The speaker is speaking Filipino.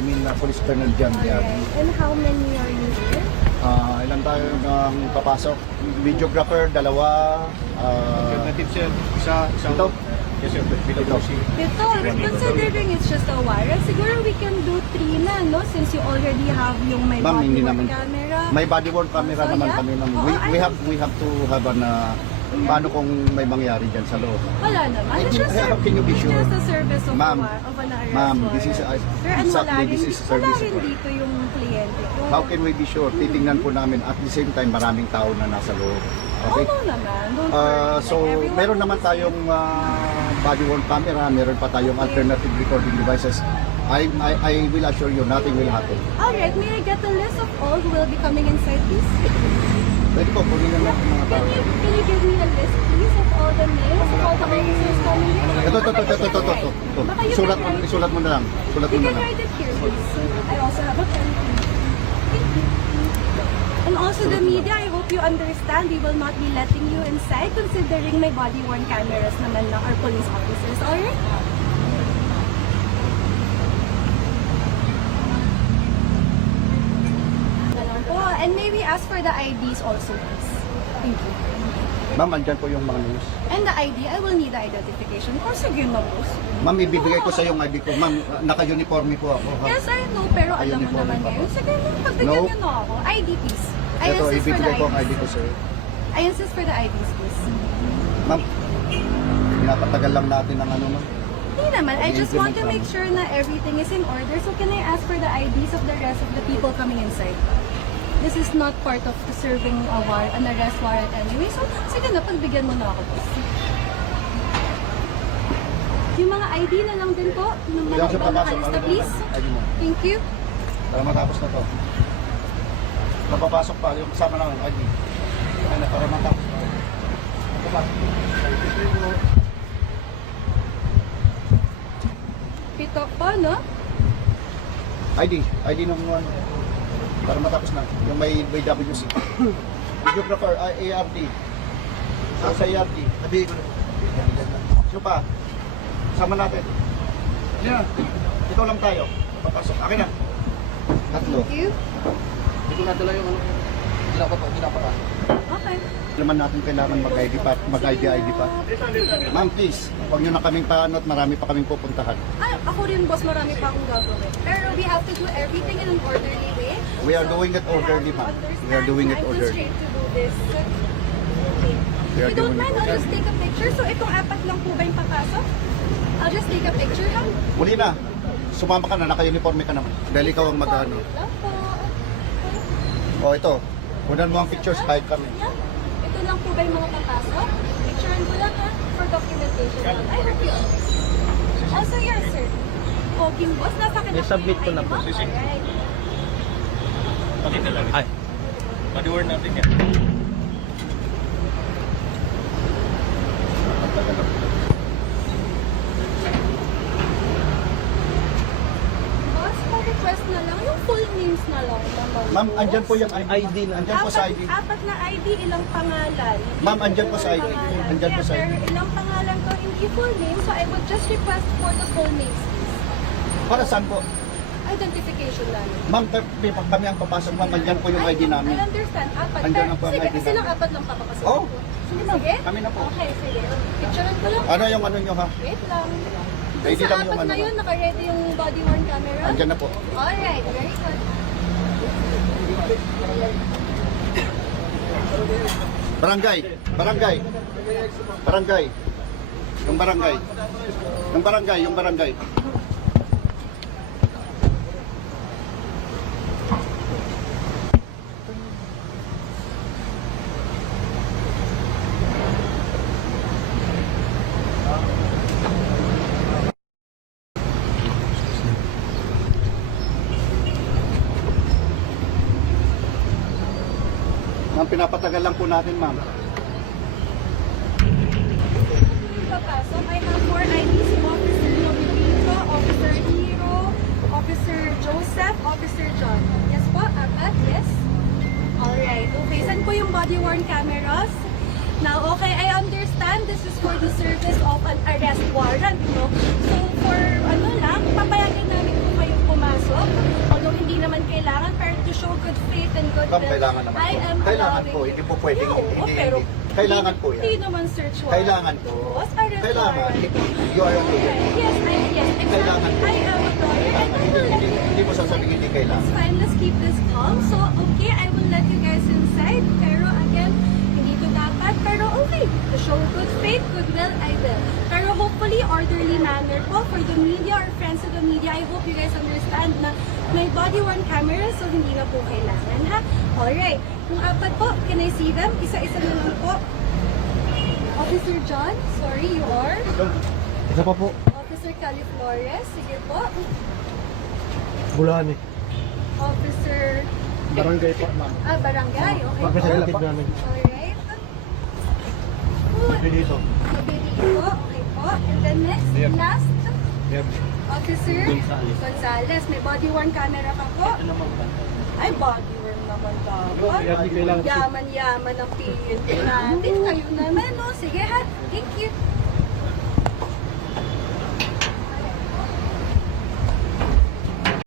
Police Colonel John Diab. Alright. And how many are you here? Ilan tayo ng papasok? Videographer, dalawa. Alternative sir, isa Ito? Yes sir, PWC. Dito, considering it's just a warrant, siguro we can do 3 na, no? Since you already have yung may Ma'am, hindi body-worn naman. camera. May body-worn camera So, naman yeah? kami. Ma'am. Oo, We have to have an paano kung may mangyari dyan sa loob. Wala naman. It's just, How can you be it's sure? just a service of, Ma'am, of an arrest ma'am, warrant. this is Sir, and wala exactly, rin, this is wala service rin warrant. dito yung kliyente ko. How can we be sure? Titingnan po namin at the same time maraming tao na nasa loob. Okay? Oo naman. Don't worry. So, Like, everyone meron naman knows. tayong body-worn camera, meron pa tayong alternative recording devices. I will assure you, nothing will happen. Alright, may I get a list of all who will be coming inside, please? Pwede po, kunin na lang ang mga tao. Can you give me a list, please, of all the names of all the officers coming in? Ito. Baka you Isulat can write- isulat mo na lang. Sulat You mo na can lang. write it here, please. I also have a pen. Thank you. And also the media, I hope you understand, we will not be letting you inside considering may body-worn cameras naman na our police officers. Alright? Oh, and may we ask for the IDs also, please? Thank you. Ma'am, andyan po yung mga news. And the ID, I will need the identification. Oh, sige na, boss. Ma'am, ibibigay ko sa yung ID ko. Ma'am, naka-uniforme po ako. Ha? Yes, I know, pero alam mo Uniforme naman pa ngayon. po. Sige na, pagbigyan No. niyo na ako. ID, please. I Ito, insist for the ibibigay ko ang ID IDs. ko sir. I insist for the IDs, please. Ma'am, pinapatagal lang natin ang ano, ma'am. Hindi naman. I just want to Implement make sure na everything is in order. So can I ask for the IDs of the rest of the people coming inside? This is not part of serving an arrest warrant anyway. So, sige na, pagbigyan mo na ako, please. Yung mga ID na lang din po, ng mga Ilang siya ibang papasok? nakalista, please. ID mo. Thank you. Para matapos na to. Napapasok pa, yung kasama lang ang ID. Ano, para matapos na. Napapasok. Pito po, no? ID ng ano. Para matapos na. Yung may WC. Videographer, ART. Sa ART. Sabihin ko na. Sino pa? Sama natin. Yan. Ito lang tayo. Papasok. Akin na. Tatlo. Thank you. Hindi ko nadala yung ano. Ginapa. Okay. Naman natin kailangan mag-ID pa. Mag-ID pa. Ma'am, please. Huwag nyo na kaming paano at marami pa kaming pupuntahan. Ay, ako rin, boss, marami pa akong gagawin. Pero we have to do everything in an orderly way. We are doing it orderly, ma'am. We are doing it I'm orderly. constrained to do this. Okay. We are If you don't doing it mind, I'll orderly. just take a picture. So, itong apat lang po ba yung papasok? I'll just take a picture, ha? Muli na. Sumama ka na. Naka-uniforme ka naman. Dahil ikaw ang mag-ano. Wait lang po. O ito. Kunan mo ang pictures kahit kami. Yeah. Ito lang po ba yung mga papasok? Picturean ko lang, ha? For documentation lang. I hope you understand. Also, yes, sir. Okay, boss. Nasa akin na po I-submit yung ko na ID po. mo. Alright. Pakita lang. Ay. Body-worn natin yan. Boss, pa-request na lang. Yung full names na lang naman. Ma'am, boss. andyan po yung ID. Andyan po sa ID. Apat na ID, ilang pangalan. Ma'am, andyan po sa ID. Pangalan. Andyan po sa Kaya, ID. pero ilang pangalan to, hindi full name. So I would just request for the full names. Para saan po? Identification lang. Ma'am, kami ang papasok. Ma'am, andyan po yung ID namin. I understand. Apat. Andyan na po ang Sige, ID silang namin. apat lang papapasok. Oh. Sige, sige. Kami na po. Okay, sige. Picturean ko lang. Ano yung ano nyo ha? Wait lang. ID Sa lang yung apat ano. na yun, naka-ready yung body-worn camera? Andyan na po. Alright, very good. Barangay. Yung barangay. Ma'am, pinapatagal lang po natin, ma'am. Papasok, I have 4 IDs, Officer Nobilito, Officer Hero, Officer Joseph, Officer John. Yes po, apat, yes? Alright, okay. Saan po yung body-worn cameras? Now, okay, I understand this is for the service of an arrest warrant, no? So, for ano lang, papayagan namin po kayong pumasok Ma'am, kailangan naman I po. am Kailangan allowing po, you. hindi po pwedeng, No, hindi, pero hindi. Kailangan po yan. Hindi naman search warrant. Kailangan po. Boss, a Kailangan. warrant. You are a Okay. lawyer. Yes, exactly. Kailangan po. I am a lawyer. Kailangan. And I will let you. Hindi mo sasabihin hindi kailangan. It's fine, let's keep this calm. So, okay, I will let you guys inside. Pero again, hindi to dapat. Pero okay, to show good faith, goodwill, I will. Pero hopefully, orderly manner po for the media or friends of the media. I hope you guys understand na may body-worn camera, so hindi na po kailangan, ha? Alright, yung apat po, can I see them? Isa-isa na lang po. Officer John, sorry, you are? Isa pa po, Officer Cali Flores, sige po. Bulahan eh. Officer, Barangay po, ma'am. barangay, okay po. Representative namin. Alright. Good. Dito. Mabili po, okay po. And then next, Yep. last, Yep. Officer Gonzales. May body-worn camera ka po. Ay, body-worn naman dapat. Yan, di kailangan. Yaman-yaman ang PNP natin. Kayo naman, no? Sige ha. Thank you.